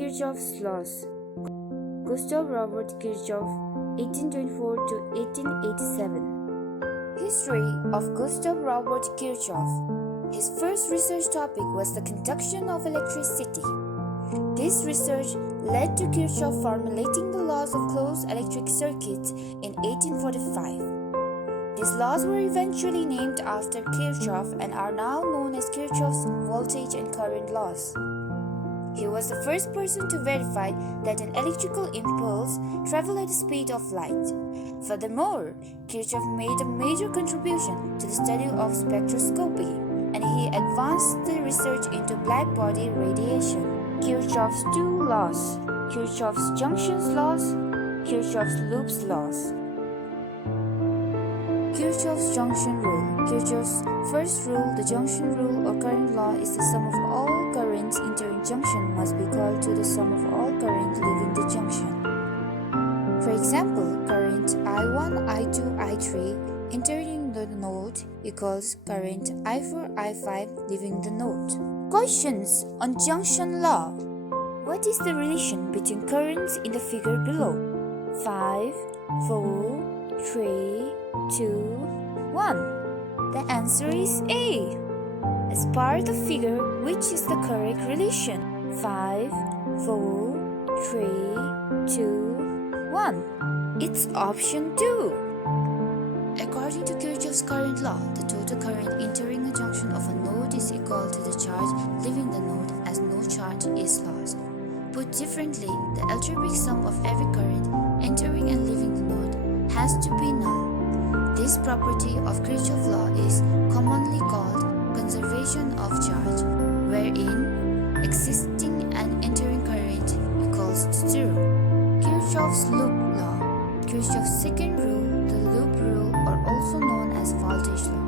Kirchhoff's laws. Gustav Robert Kirchhoff, 1824 to 1887. History of Gustav Robert Kirchhoff. His first research topic was the conduction of electricity. This research led to Kirchhoff formulating the laws of closed electric circuits in 1845. These laws were eventually named after Kirchhoff and are now known as Kirchhoff's voltage and current laws. He was the first person to verify that an electrical impulse travels at the speed of light. Furthermore, Kirchhoff made a major contribution to the study of spectroscopy, and he advanced the research into black body radiation. Kirchhoff's two laws: Kirchhoff's junctions laws, Kirchhoff's loops laws. Kirchhoff's junction rule. Kirchhoff's first rule, the junction rule or current law, is the sum of all currents entering junction must be equal to the sum of all current leaving the junction. For example, current I1, I2, I3 entering the node equals current I4, I5 leaving the node. Questions on junction law. What is the relation between currents in the figure below? 5, 4, 3, 2, 1. The answer is A. As part of figure, which is the correct relation? 5, 4, 3, 2, 1. It's option 2. According to Kirchhoff's current law, the total current entering a junction of a node is equal to the charge leaving the node as no charge is lost. Put differently, the algebraic sum of every current entering and leaving the node has to be null. This property of Kirchhoff's law is commonly called conservation of charge, wherein existing and entering current equals to 0. Kirchhoff's loop law. Kirchhoff's second rule, the loop rule, are also known as voltage law.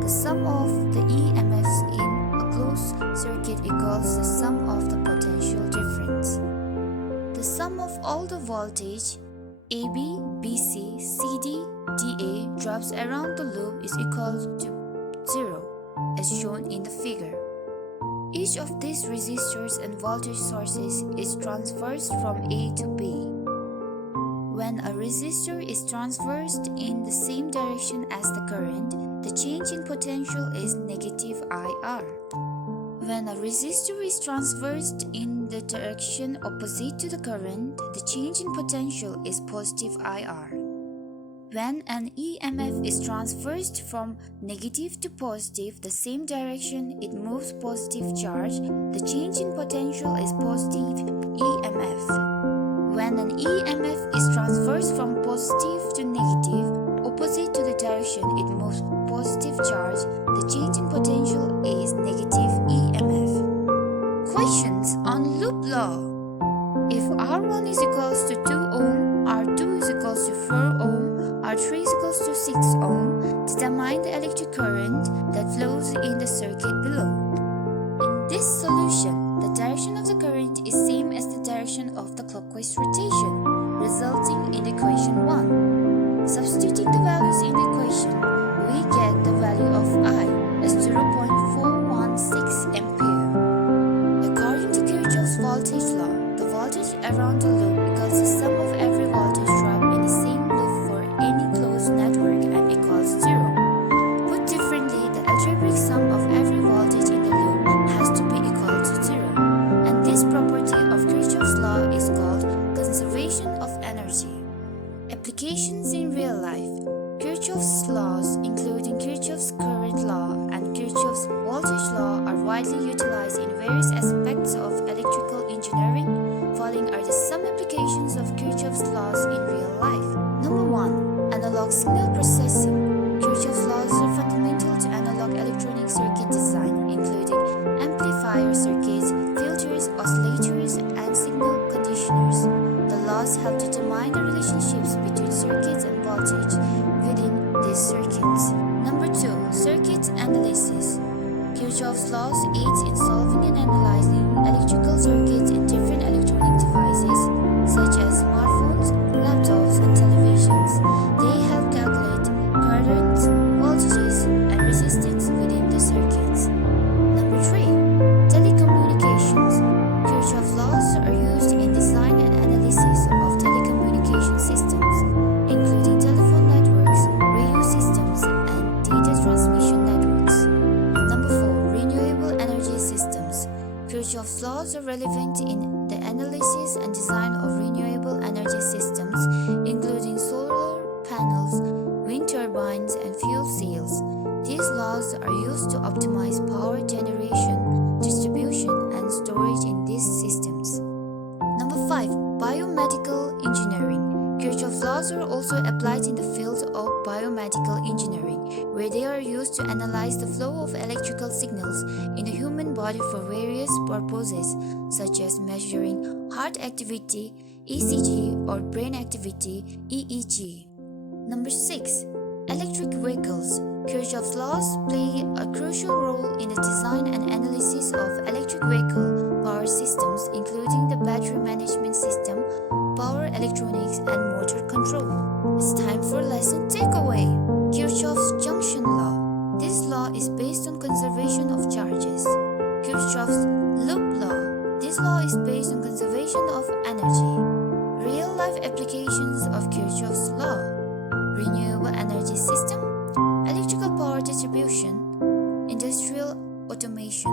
The sum of the EMFs in a closed circuit equals the sum of the potential difference. The sum of all the voltage AB, BC, CD, DA drops around the loop is equal to 0, as shown in the figure. Each of these resistors and voltage sources is transversed from A to B. When a resistor is transversed in the same direction as the current, the change in potential is negative IR. When a resistor is transversed in the direction opposite to the current, the change in potential is positive IR. When an EMF is transversed from negative to positive, the same direction it moves positive charge, the change in potential is positive EMF. When an EMF is transversed from positive to negative, opposite to the direction it moves positive charge, the change in potential is negative EMF. Questions on loop law. If R1 is equals to 2 ohm, R2 is equals to 4 ohm, R3 is equals to 6 ohm, determine the electric current that flows in the circuit below. In this solution, the direction of the current is same as the direction of the clockwise rotation, resulting in equation 1. Substituting the values in the equation, we get the value of I as 0.416 ampere. According to Kirchhoff's voltage law, the voltage around the loop equals the sum of every voltage drop in the same loop for any closed network and equals 0. Put differently, the algebraic sum of every voltage in the loop has to be equal to 0, and this property of Kirchhoff's law is called conservation of energy. Applications in real life. Kirchhoff's laws, including Kirchhoff's current law and Kirchhoff's voltage law, are widely utilized in various aspects of electrical engineering. Following are the some applications laws are used in design and analysis of telecommunication systems, including telephone networks, radio systems, and data transmission networks. Number 4. Renewable energy systems. Kirchhoff's laws are relevant in the analysis and design of renewable energy systems, including solar panels, wind turbines, and fuel cells. These laws are used to optimize power generation, distribution, and storage in these systems. Number 5. Biomedical engineering. Kirchhoff's laws are also applied in the field of biomedical engineering, where they are used to analyze the flow of electrical signals in the human body for various purposes, such as measuring heart activity, ECG, or brain activity, EEG. Number 6. Electric vehicles. Kirchhoff's laws play a crucial role in the design and analysis of electric vehicle power systems, including the battery management system, power electronics, and motor control. It's time for lesson takeaway. Kirchhoff's junction law. This law is based on conservation of charges. Kirchhoff's loop law. This law is based on conservation of energy. Real-life applications of Kirchhoff's law. Renewable energy system, electrical power distribution, industrial automation.